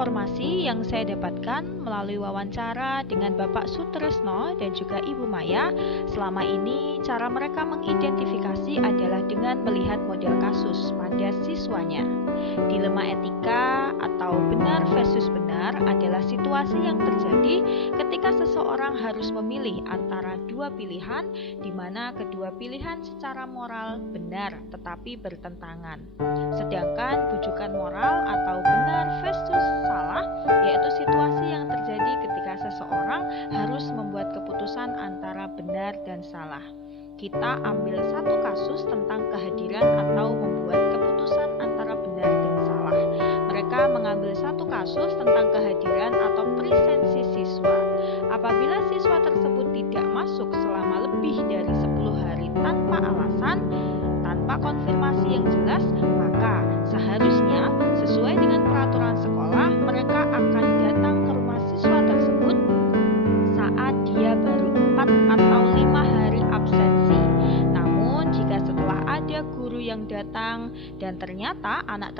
informasi yang saya dapatkan melalui wawancara dengan Bapak Sutresno dan juga Ibu Maya, selama ini cara mereka mengidentifikasi adalah dengan melihat model kasus pada siswanya. Dilema etika atau benar versus benar adalah situasi yang terjadi ketika seseorang harus memilih antara dua pilihan di mana kedua pilihan secara moral benar tetapi bertentangan. Sedangkan bujukan moral atau benar versus salah yaitu situasi yang terjadi ketika seseorang harus membuat keputusan antara benar dan salah. Kita ambil satu kasus tentang kehadiran atau membuat keputusan antara benar dan salah. Mereka mengambil satu kasus tentang kehadiran atau presensi siswa. Apabila siswa tersebut tidak masuk selama lebih dari 10 hari tanpa alasan, tanpa konfirmasi yang jelas, maka seharusnya sesuai dengan peraturan sekolah, mereka akan datang ke rumah siswa tersebut saat dia baru 4 atau 5 hari absensi. Namun, jika setelah ada guru yang datang dan ternyata anak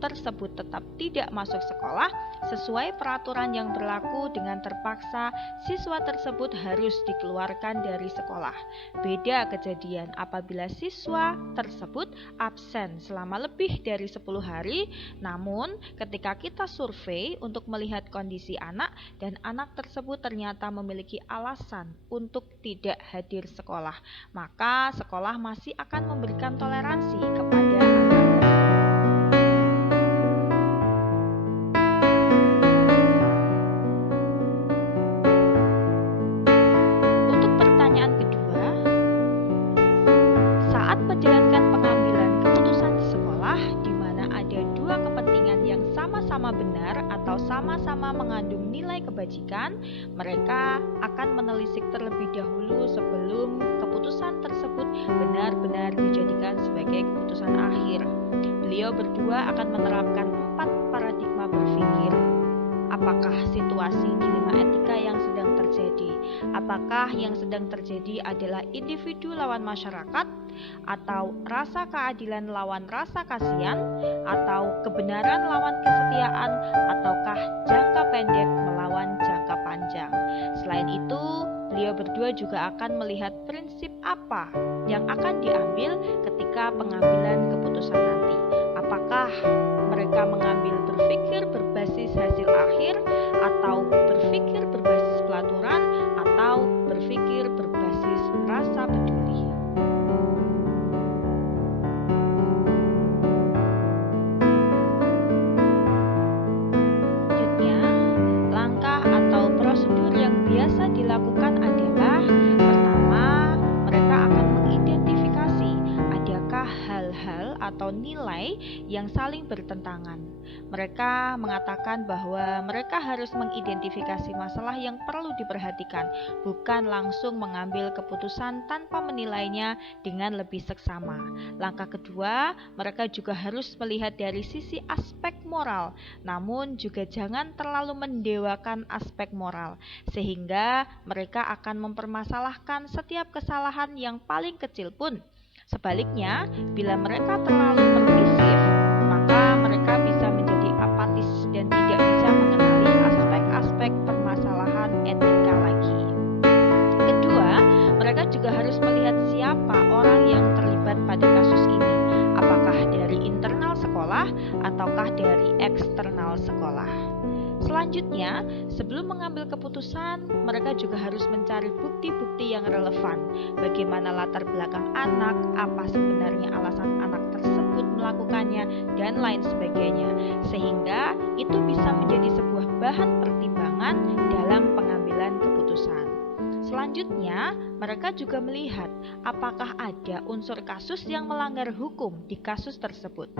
tersebut tetap tidak masuk sekolah sesuai peraturan yang berlaku, dengan terpaksa siswa tersebut harus dikeluarkan dari sekolah. Beda kejadian apabila siswa tersebut absen selama lebih dari 10 hari, namun ketika kita survei untuk melihat kondisi anak dan anak tersebut ternyata memiliki alasan untuk tidak hadir sekolah, maka sekolah masih akan memberikan toleransi kepada anak. Untuk pertanyaan kedua, saat menjalankan pengambilan keputusan di sekolah di mana ada dua kepentingan yang sama-sama benar atau sama-sama mengandung nilai kebajikan, mereka akan menelisik terlebih dahulu sebelum keputusan tersebut benar-benar dijadikan sebagai keputusan akhir. Beliau berdua akan menerapkan 4 paradigma berpikir. Apakah situasi dilema etika yang sedang terjadi? Apakah yang sedang terjadi adalah individu lawan masyarakat, atau rasa keadilan lawan rasa kasihan, atau kebenaran lawan kesetiaan, ataukah jangka pendek melawan jangka panjang? Selain itu, beliau berdua juga akan melihat prinsip apa yang akan diambil ketika pengambilan keputusan nanti. Apakah mereka mengambil berpikir berbasis hasil akhir, atau berpikir berbasis pelaturan, atau berpikir berbasis rasa peduli. Selanjutnya, langkah atau prosedur yang biasa dilakukan adalah: pertama, mereka akan mengidentifikasi adakah hal-hal atau nilai yang saling bertentangan. Mereka mengatakan bahwa mereka harus mengidentifikasi masalah yang perlu diperhatikan, bukan langsung mengambil keputusan tanpa menilainya dengan lebih seksama. Langkah kedua, mereka juga harus melihat dari sisi aspek moral, namun juga jangan terlalu mendewakan aspek moral, sehingga mereka akan mempermasalahkan setiap kesalahan yang paling kecil pun. Sebaliknya, bila mereka terlalu permisif, maka mereka bisa menjadi apatis dan tidak bisa mengenali aspek-aspek permasalahan etika lagi. Kedua, mereka juga harus melihat siapa orang yang terlibat pada kasus ini. Apakah dari internal sekolah ataukah dari eksternal sekolah? Selanjutnya, sebelum mengambil keputusan, mereka juga harus mencari bukti-bukti yang relevan. Bagaimana latar belakang anak, apa sebenarnya alasan anak tersebut melakukannya, dan lain sebagainya. Sehingga itu bisa menjadi sebuah bahan pertimbangan dalam pengambilan keputusan. Selanjutnya, mereka juga melihat apakah ada unsur kasus yang melanggar hukum di kasus tersebut.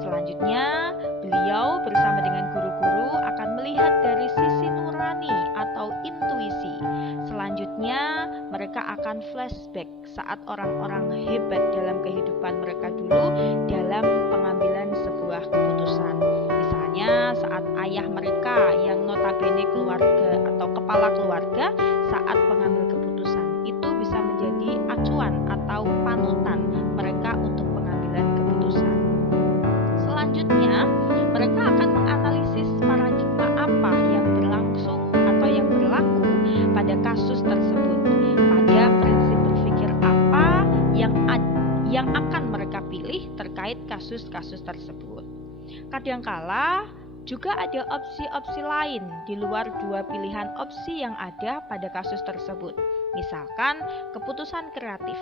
Selanjutnya, beliau bersama dengan guru-guru akan melihat dari sisi nurani atau intuisi. Selanjutnya, mereka akan flashback saat orang-orang hebat dalam kehidupan mereka dulu dalam pengambilan sebuah keputusan. Misalnya saat ayah mereka yang notabene keluarga atau kepala keluarga saat pengambil keputusan, itu bisa menjadi acuan atau panutan mereka untuk pengambilan keputusan. Selanjutnya, mereka akan menganalisis paradigma yang akan mereka pilih terkait kasus-kasus tersebut. Kadangkala juga ada opsi-opsi lain di luar dua pilihan opsi yang ada pada kasus tersebut. Misalkan keputusan kreatif.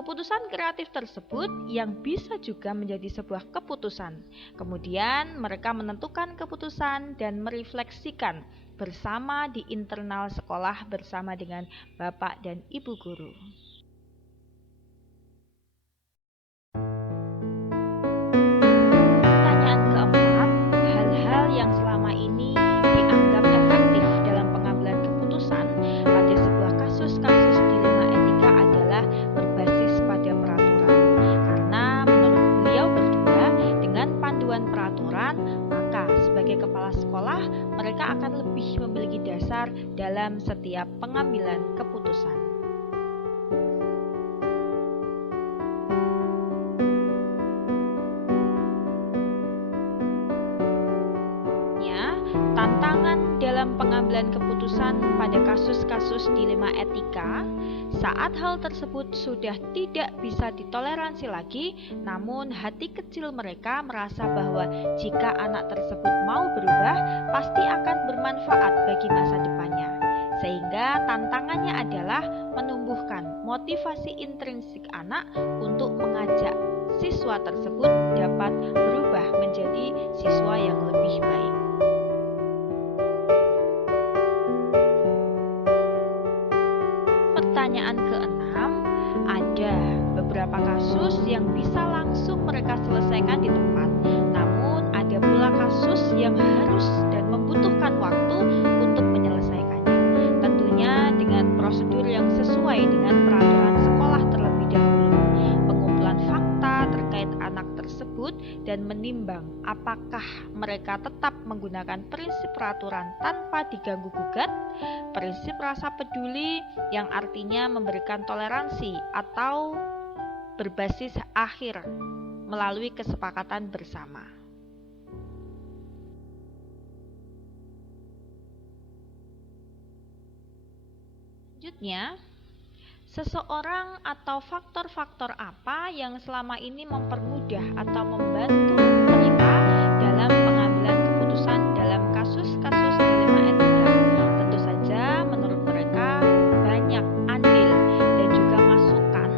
Keputusan kreatif tersebut yang bisa juga menjadi sebuah keputusan. Kemudian mereka menentukan keputusan dan merefleksikan bersama di internal sekolah bersama dengan Bapak dan Ibu guru. Pertanyaan keempat, hal-hal yang selama ini dianggap efektif dalam pengambilan keputusan pada sebuah kasus-kasus dilema etika adalah berbasis pada peraturan. Karena menurut beliau berdua, dengan panduan peraturan, maka sebagai kepala sekolah, mereka akan lebih memiliki dasar dalam setiap pengambilan keputusan. Tantangan dalam pengambilan keputusan pada kasus-kasus dilema etika saat hal tersebut sudah tidak bisa ditoleransi lagi, namun hati kecil mereka merasa bahwa jika anak tersebut mau berubah, pasti akan bermanfaat bagi masa depannya. Sehingga tantangannya adalah menumbuhkan motivasi intrinsik anak untuk mengajak siswa tersebut dapat berubah menjadi siswa yang lebih baik. Pertanyaan keenam, ada beberapa kasus yang bisa langsung mereka selesaikan di tempat, namun ada pula kasus yang harus dan membutuhkan waktu untuk menyelesaikannya. Tentunya dengan prosedur yang sesuai dengan peraturan sekolah terlebih dahulu. Pengumpulan fakta terkait anak tersebut dan menimbang apakah mereka tetap menggunakan prinsip peraturan tanpa diganggu gugat, prinsip rasa peduli yang artinya memberikan toleransi atau berbasis akhir melalui kesepakatan bersama. Selanjutnya, seseorang atau faktor-faktor apa yang selama ini mempermudah atau membantu mereka dalam pengambilan keputusan dalam kasus-kasus dilema etika? Tentu saja menurut mereka banyak andil dan juga masukan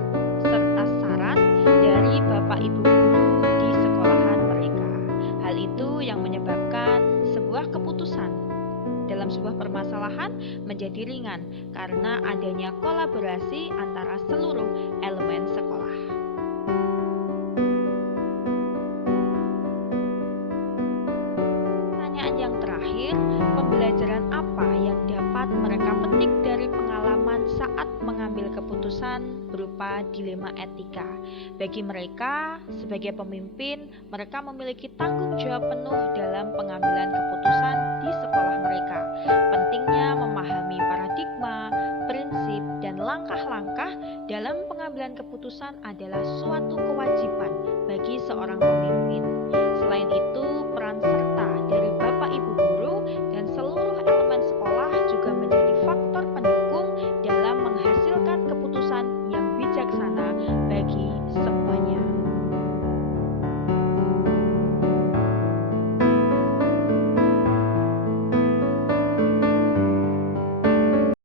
serta saran dari Bapak Ibu guru di sekolahan mereka. Hal itu yang menyebabkan sebuah keputusan dalam sebuah permasalahan menjadi ringan karena adanya kolaborasi antara seluruh elemen sekolah. Pertanyaan yang terakhir, pembelajaran apa yang dapat mereka petik dari pengalaman saat mengambil keputusan berupa dilema etika? Bagi mereka, sebagai pemimpin, mereka memiliki tanggung jawab penuh dalam pengambilan keputusan di sekolah mereka. Pentingnya memahami paradigma, prinsip, dan langkah-langkah dalam pengambilan keputusan adalah suatu kewajiban bagi seorang pemimpin